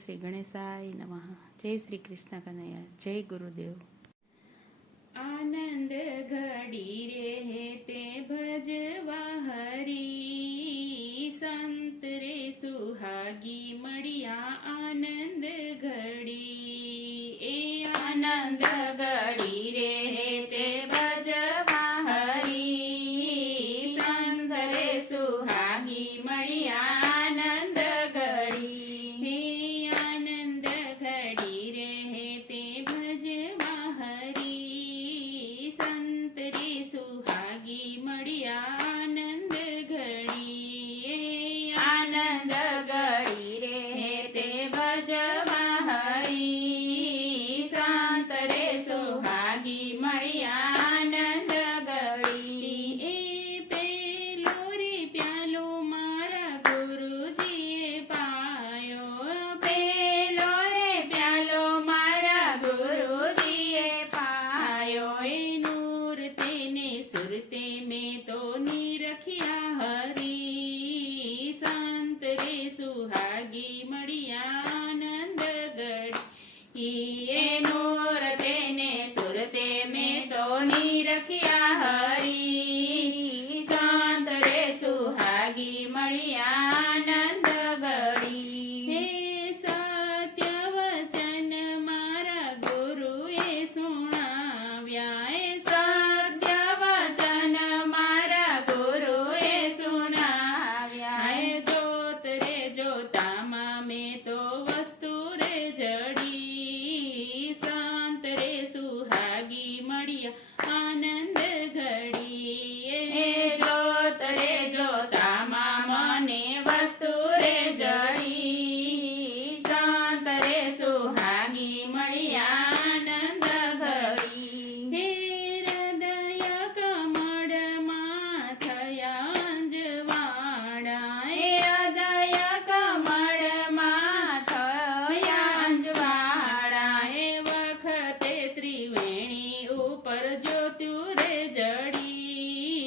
શ્રી ગણેશાય નમઃ. જય શ્રી કૃષ્ણ કનૈયા. જય ગુરુદેવ. આનંદ ઘડી રે તે ભજવા હરી, સંત રે સુહાગી મળ્યા આનંદ ઘડી. એ આનંદ ઘડી રે તે ભજવા હરી, સંત રે સુહાગી મળ્યા આનંદ ઘડી. હે આનંદ ઘડી રે તે ભજવા હરી, સંત રે સુહાગી મળ્યા આનંદ ઘડી. આનંદ ઘડી રે તે ભજવા હરી, સંત રે સુહાગી મળ્યા આનંદ ઘડી. એ પેલો રે પ્યાલો મારા ગુરુજીએ પાયો, પેલો રે પ્યાલો મારા ગુરુજીએ પાયો. એ નૂર તેને સુરતે મેં તો નિરખ્યા હરી, સંત રે સુહાગી મળ્યા આનંદ ઘડી. એ નૂર તેને સુરતે મેં તો નિરખ્યા હરી, સંત રે સુહાગી મળ્યા આનંદ ઘડી. હે સત્ય વચન મારા ગુરુએ સુણાવ્યા, એ સત્ય વચન મારા ગુરુએ સુણાવ્યા. હે જોત રે જોતામાં મેં તો વસ્તુ રે જડી, સંત રે સુહાગી મળ્યા આનંદ ઘડી. એ જોત રે જોતામાં મને વસ્તુ રે જડી, સંત રે સુહાગી મળ્યા આનંદ ઘડી. હે હૃદય કમળમાં થયા અંજવાળા, હે હૃદય કમળમાં થયા અંજવાળા. એ વખતે ત્રિવેણી ઉપર જ્યોત્યુ રે જડી,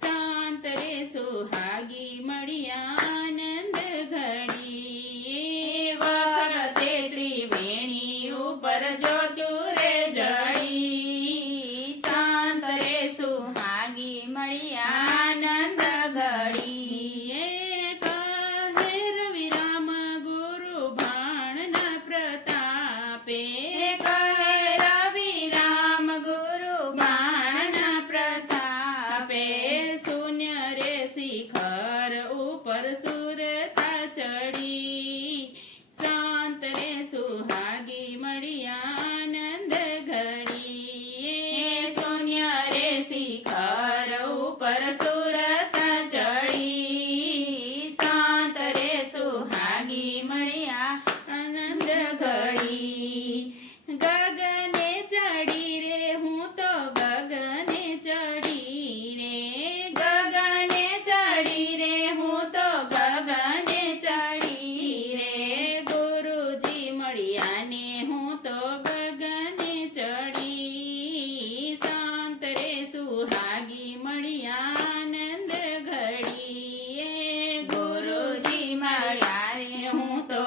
શાંત રે સુહાગી મળ્યા આનંદ ઘડી. એ વખતે ત્રિવેણી ઉપર જ્યોત્યુ રે જડી, શાંત રે સુહાગી મળ્યા આનંદ ઘડી. એ કહે રવિરામ ગુરુ ભાણના પ્રતાપે, કહે રવિરામ ગુરુ બાણના પ્રતાપે. શૂન્ય રે શિખર ઉપર સુરતા ચડી, શાંત રે સુહાગી મળ્યા આનંદ ઘડી. એ શૂન્ય રે શિખર ઉપર સુરતા ચડી, શાંત રે સુહાગી મળ્યા આનંદ ઘડી. ગગને ચડી રે હું તો ગગને ચડી રે, ગગને ચડી રે હું તો ગગને ચડી રે. ગુરુજી મળ્યા ને હું તો ગગને ચડી, શાંત રે સુહાગી મળ્યા આનંદ ઘડી. એ ગુરુજી મળ્યા રે હું તો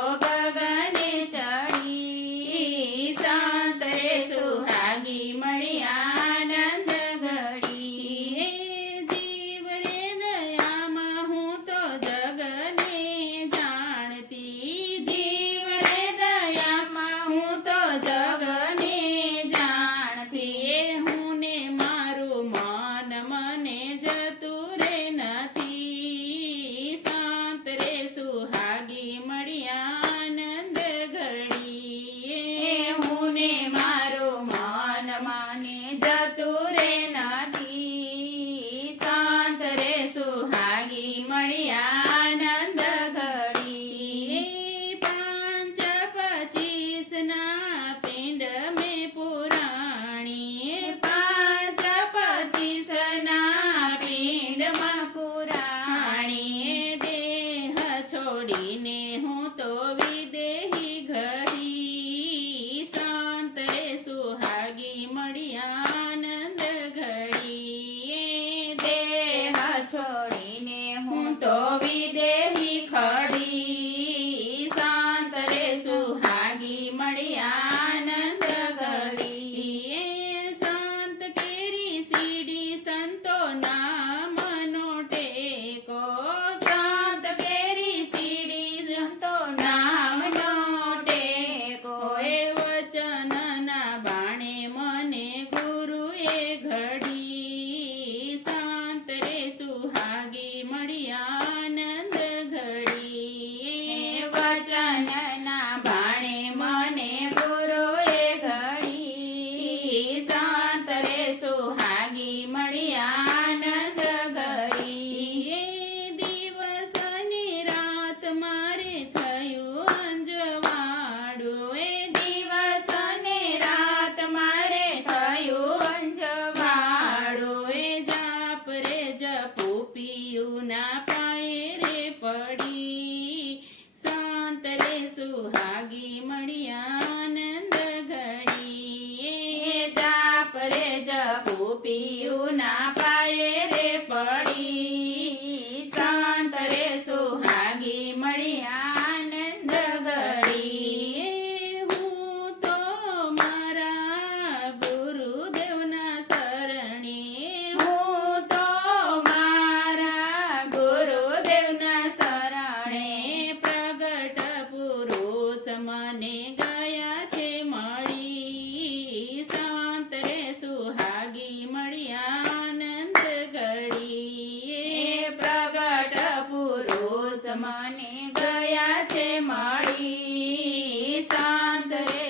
મને ગયા છે મળી સંત રે સુહાગી મળી આનંદ ઘડી પ્રગટ પુરુષ મને ગયા છે મળી શાંત રે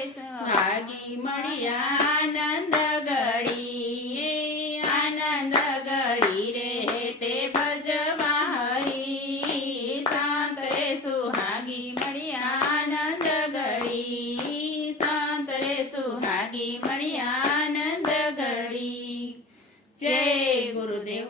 ભાગી મળી આનંદ ઘડી આનંદ ગળી રે તે ભજવા હરી શાંત રે સુહાગી મળી આનંદ ગળી શાંત રે સુહાગી મળી આનંદ ઘડી જય ગુરુદેવ.